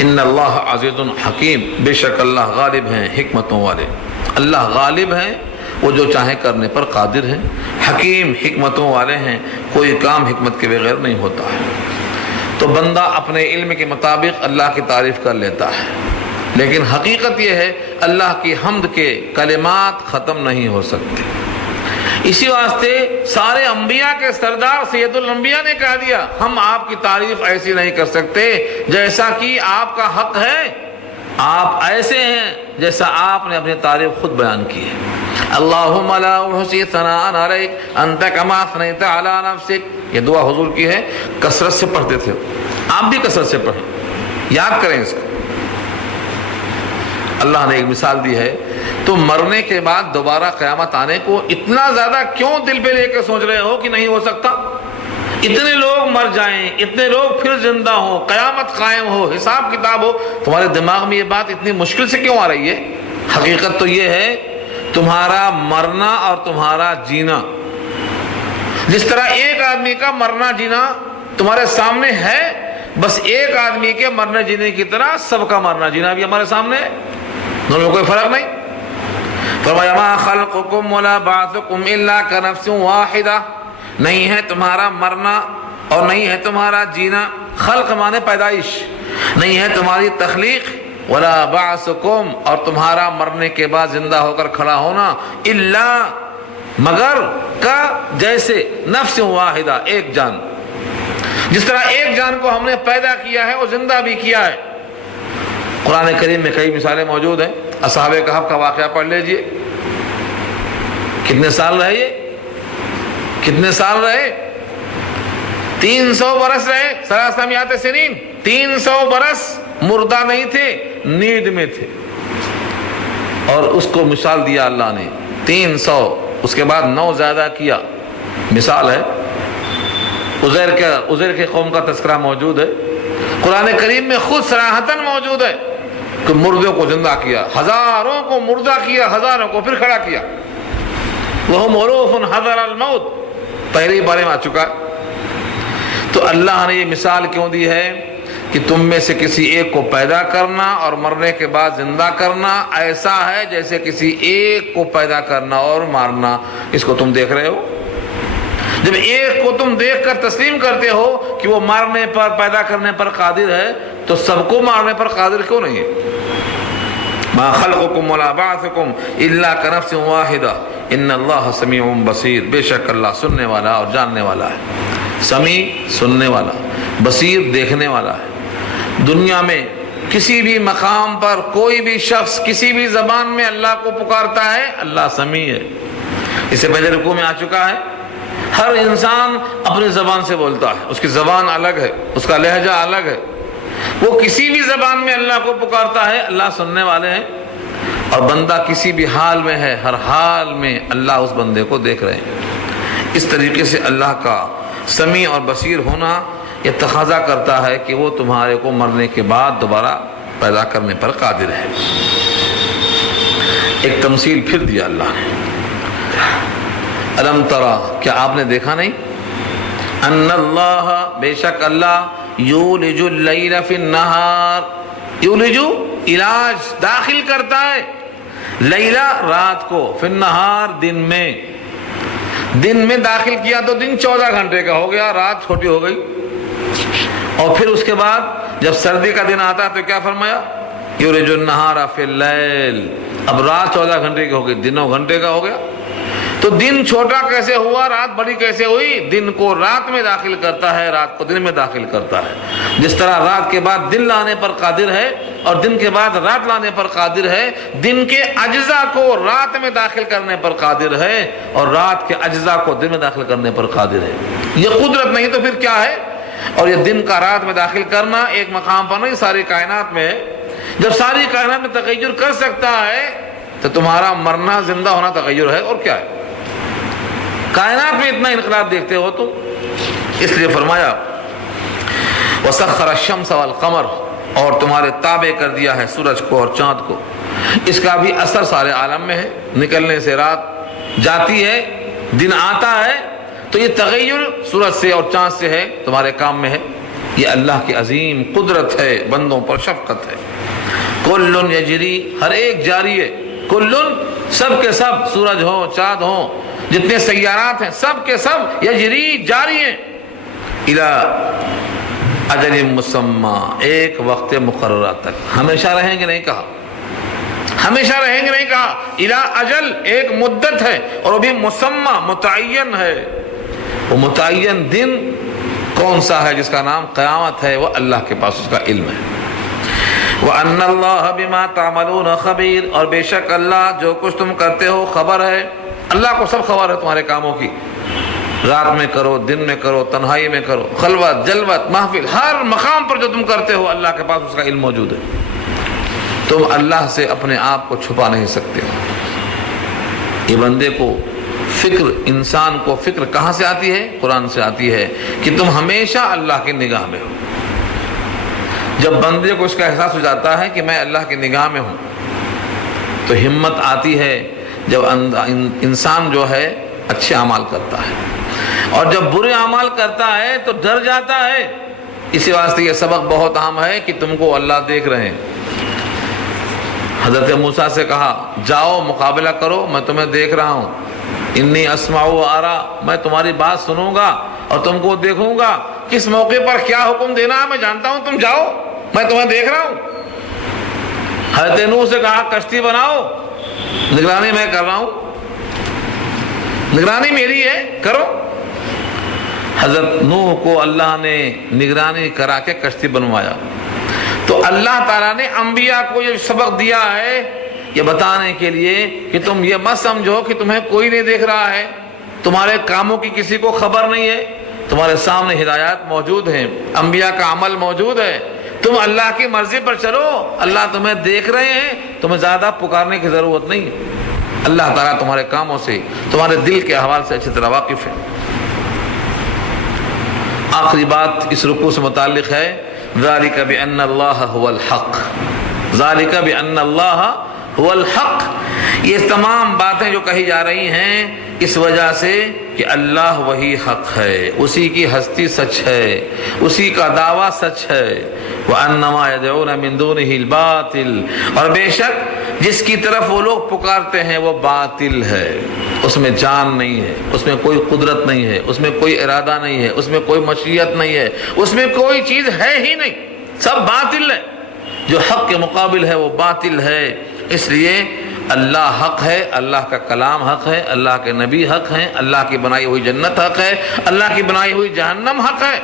ان اللہ عزیز حکیم، بے شک اللہ غالب ہیں حکمتوں والے، اللہ غالب ہیں، وہ جو چاہے کرنے پر قادر ہیں، حکیم حکمتوں والے ہیں، کوئی کام حکمت کے بغیر نہیں ہوتا ہے۔ تو بندہ اپنے علم کے مطابق اللہ کی تعریف کر لیتا ہے، لیکن حقیقت یہ ہے اللہ کی حمد کے کلمات ختم نہیں ہو سکتے، اسی واسطے سارے انبیاء کے سردار سید الانبیاء نے کہہ دیا ہم آپ کی تعریف ایسی نہیں کر سکتے جیسا کہ آپ کا حق ہے، آپ ایسے ہیں جیسا آپ نے اپنی تعریف خود بیان کی ہے۔ اللہم لا احصی ثناء علیک انت کما اثنیت علی نفسک، یہ دعا حضور کی ہے، کثرت سے پڑھتے تھے، آپ بھی کثرت سے پڑھیں، یاد کریں اس کو۔ اللہ نے ایک مثال دی ہے، تو مرنے کے بعد دوبارہ قیامت آنے کو اتنا زیادہ کیوں دل پہ لے کے سوچ رہے ہو کہ نہیں ہو سکتا؟ اتنے لوگ مر جائیں، اتنے لوگ پھر زندہ ہو، قیامت قائم ہو، حساب کتاب ہو، تمہارے دماغ میں یہ بات اتنی مشکل سے کیوں آ رہی ہے؟ حقیقت تو یہ ہے تمہارا مرنا اور تمہارا جینا، جس طرح ایک آدمی کا مرنا جینا تمہارے سامنے ہے، بس ایک آدمی کے مرنے جینے کی طرح سب کا مرنا جینا بھی ہمارے سامنے ہے، دونوں میں کوئی فرق نہیں۔ فرمایا ما خلقکم ولا بعثکم الا کنفس واحدہ، نہیں ہے تمہارا مرنا اور نہیں ہے تمہارا جینا، خلق مانے پیدائش، نہیں ہے تمہاری تخلیق، ولا بعثکم اور تمہارا مرنے کے بعد زندہ ہو کر کھڑا ہونا، الا مگر کا جیسے نفس واحدہ ایک جان، جس طرح ایک جان کو ہم نے پیدا کیا ہے وہ زندہ بھی کیا ہے۔ قرآن کریم میں کئی مثالیں موجود ہیں، اصحاب کہف کا واقعہ پڑھ لیجئے، کتنے سال رہے یہ؟ کتنے سال رہے؟ 300 برس رہے، ثلاثمیات سنین، 300 برس مردہ نہیں تھے، نیند میں تھے، اور اس کو مثال دیا اللہ نے 300، اس کے بعد 9 زیادہ کیا، مثال ہے۔ عزیر کے قوم کا تذکرہ موجود ہے، قرآن کریم میں خود صراحتاً موجود ہے کہ مردوں کو زندہ کیا، ہزاروں کو مردہ کیا، ہزاروں کو پھر کھڑا کیا، وَهُمْ عُرُوفٌ حَذَرَ الْمَوْتِ، پہلے بارے میں آ چکا۔ تو اللہ نے یہ مثال کیوں دی ہے کہ تم میں سے کسی ایک کو پیدا کرنا اور مرنے کے بعد زندہ کرنا ایسا ہے جیسے کسی ایک کو پیدا کرنا اور مارنا، اس کو تم دیکھ رہے ہو۔ جب ایک کو تم دیکھ کر تسلیم کرتے ہو کہ وہ مارنے پر پیدا کرنے پر قادر ہے تو سب کو مارنے پر قادر کیوں نہیں ہے؟ ما خلقکم ولا بعثکم الا کنفس واحدہ ان اللہ سمیع بصیر، بے شک اللہ سننے والا اور جاننے والا ہے، سمیع سننے والا، بصیر دیکھنے والا ہے۔ دنیا میں کسی بھی مقام پر کوئی بھی شخص کسی بھی زبان میں اللہ کو پکارتا ہے، اللہ سمیع ہے۔ اس سے پہلے رکوع میں آ چکا ہے ہر انسان اپنی زبان سے بولتا ہے، اس کی زبان الگ ہے، اس کا لہجہ الگ ہے، وہ کسی بھی زبان میں اللہ کو پکارتا ہے، اللہ سننے والے ہیں، اور بندہ کسی بھی حال میں ہے، ہر حال میں اللہ اس بندے کو دیکھ رہے ہیں۔ اس طریقے سے اللہ کا سمیع اور بصیر ہونا یہ تقاضا کرتا ہے کہ وہ تمہارے کو مرنے کے بعد دوبارہ پیدا کرنے پر قادر ہے۔ ایک تمثیل پھر دیا اللہ نے، الم ترا، کیا آپ نے دیکھا نہیں، ان اللہ، بے شک اللہ، یولج اللیل فی النہار، یولج علاج داخل کرتا ہے، لیلہ رات کو، فی النہار دن میں داخل کیا تو دن 14 گھنٹے کا ہو گیا، رات چھوٹی ہو گئی، اور پھر اس کے بعد جب سردی کا دن آتا ہے تو کیا فرمایا، یولج النہار فی اللیل، اب رات 14 گھنٹے کی ہو گئی، دن 9 گھنٹے کا ہو گیا، تو دن چھوٹا کیسے ہوا، رات بڑی کیسے ہوئی، دن کو رات میں داخل کرتا ہے، رات کو دن میں داخل کرتا ہے، جس طرح رات کے بعد دن لانے پر قادر ہے اور دن کے بعد رات لانے پر قادر ہے، دن کے اجزاء کو رات میں داخل کرنے پر قادر ہے اور رات کے اجزاء کو دن میں داخل کرنے پر قادر ہے۔ یہ قدرت نہیں تو پھر کیا ہے؟ اور یہ دن کا رات میں داخل کرنا ایک مقام پر نہیں، ساری کائنات میں ہے۔ جب ساری کائنات میں تغیر کر سکتا ہے تو تمہارا مرنا زندہ ہونا تغیر ہے، اور کیا ہے؟ کائنات میں اتنا انقلاب دیکھتے ہو تو اس لیے فرمایا وَسَخَّرَ الشَّمْسَ وَالْقَمَرَ، اور تمہارے تابع کر دیا ہے سورج کو اور چاند کو۔ اس کا بھی اثر سارے عالم میں ہے، نکلنے سے رات جاتی ہے، دن آتا ہے، تو یہ تغیر سورج سے اور چاند سے ہے، تمہارے کام میں ہے۔ یہ اللہ کی عظیم قدرت ہے، بندوں پر شفقت ہے۔ کل یجری، ہر ایک جاری ہے، کل سب کے سب، سورج ہو چاند ہو، جتنے سیارات ہیں سب کے سب یجری جاری ہیں، الی اجل مسمى، ایک وقت مقررہ تک۔ ہمیشہ رہیں گے نہیں کہا، ہمیشہ رہیں گے نہیں کہا، الی اجل ایک مدت ہے، اور وہ بھی مسمى متعین ہے۔ وہ متعین دن کون سا ہے جس کا نام قیامت ہے، وہ اللہ کے پاس اس کا علم ہے۔ وَأَنَّ اللَّهَ بِمَا تَعْمَلُونَ خَبِيرٌ، اور بے شک اللہ جو کچھ تم کرتے ہو خبر ہے۔ اللہ کو سب خبر ہے تمہارے کاموں کی، رات میں کرو، دن میں کرو، تنہائی میں کرو، خلوت جلوت محفل، ہر مقام پر جو تم کرتے ہو اللہ کے پاس اس کا علم موجود ہے۔ تم اللہ سے اپنے آپ کو چھپا نہیں سکتے ہو۔ یہ بندے کو فکر، انسان کو فکر کہاں سے آتی ہے؟ قرآن سے آتی ہے کہ تم ہمیشہ اللہ کی نگاہ میں ہو۔ جب بندے کو اس کا احساس ہو جاتا ہے کہ میں اللہ کی نگاہ میں ہوں تو ہمت آتی ہے، جب انسان جو ہے اچھے اعمال کرتا ہے، اور جب برے اعمال کرتا ہے تو ڈر جاتا ہے۔ اسی واسطے یہ سبق بہت عام ہے کہ تم کو اللہ دیکھ رہے ہیں۔ حضرت موسیٰ سے کہا جاؤ مقابلہ کرو، میں تمہیں دیکھ رہا ہوں، انی اسمع و ارا، میں تمہاری بات سنوں گا اور تم کو دیکھوں گا، کس موقع پر کیا حکم دینا ہے میں جانتا ہوں، تم جاؤ، میں تمہیں دیکھ رہا ہوں۔ حضرت نوح سے کہا کشتی بناؤ، نگرانی میں کر رہا ہوں، نگرانی میری ہے، کرو۔ حضرت نوح کو اللہ نے نگرانی کرا کے کشتی بنوایا۔ تو اللہ تعالیٰ نے انبیاء کو یہ سبق دیا ہے یہ بتانے کے لیے کہ تم یہ مت سمجھو کہ تمہیں کوئی نہیں دیکھ رہا ہے، تمہارے کاموں کی کسی کو خبر نہیں ہے، تمہارے سامنے ہدایات موجود ہیں، انبیاء کا عمل موجود ہے، تم اللہ کی مرضی پر چلو، اللہ تمہیں دیکھ رہے ہیں، تمہیں زیادہ پکارنے کی ضرورت نہیں ہے۔ اللہ تعالیٰ تمہارے کاموں سے، تمہارے دل کے احوال سے اچھی طرح واقف ہے۔ آخری بات اس رکوع سے متعلق ہے، ذَلِكَ بِأَنَّ اللَّهَ هُوَ الْحَقِّ، ذَلِكَ بِأَنَّ اللَّهَ هُوَ الْحَقِّ، یہ تمام باتیں جو کہی جا رہی ہیں اس وجہ سے کہ اللہ وہی حق ہے، اسی کی ہستی سچ ہے، اسی کا دعویٰ سچ ہے۔ وَأَنَّمَا يَدْعُونَ مِن دُونِهِ الْبَاطِلُ، اور بے شک جس کی طرف وہ لوگ پکارتے ہیں وہ باطل ہے، اس میں جان نہیں ہے، اس میں کوئی قدرت نہیں ہے، اس میں کوئی ارادہ نہیں ہے، اس میں کوئی مشیت نہیں ہے، اس میں کوئی چیز ہے ہی نہیں، سب باطل ہے۔ جو حق کے مقابل ہے وہ باطل ہے۔ اس لیے اللہ حق ہے، اللہ کا کلام حق ہے، اللہ کے نبی حق ہیں، اللہ کی بنائی ہوئی جنت حق ہے، اللہ کی بنائی ہوئی جہنم حق ہے۔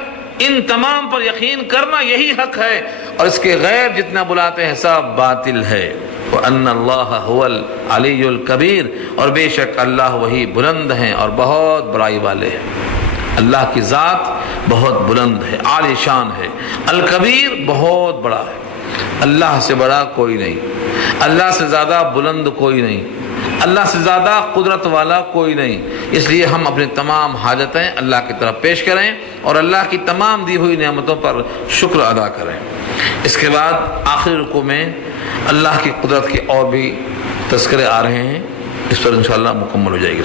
ان تمام پر یقین کرنا یہی حق ہے، اور اس کے غیر جتنا بلاتے ہیں سب باطل ہے۔ وَأَنَّ اللَّهَ هُوَ الْعَلِيُّ الْكَبِيرُ، اور بے شک اللہ وہی بلند ہیں اور بہت بڑائی والے ہیں۔ اللہ کی ذات بہت بلند ہے، عالی شان ہے، الکبیر بہت بڑا ہے، اللہ سے بڑا کوئی نہیں، اللہ سے زیادہ بلند کوئی نہیں، اللہ سے زیادہ قدرت والا کوئی نہیں۔ اس لیے ہم اپنی تمام حاجتیں اللہ کی طرف پیش کریں اور اللہ کی تمام دی ہوئی نعمتوں پر شکر ادا کریں۔ اس کے بعد آخری رکوع میں اللہ کی قدرت کے اور بھی تذکرے آ رہے ہیں، اس پر انشاءاللہ مکمل ہو جائے گی۔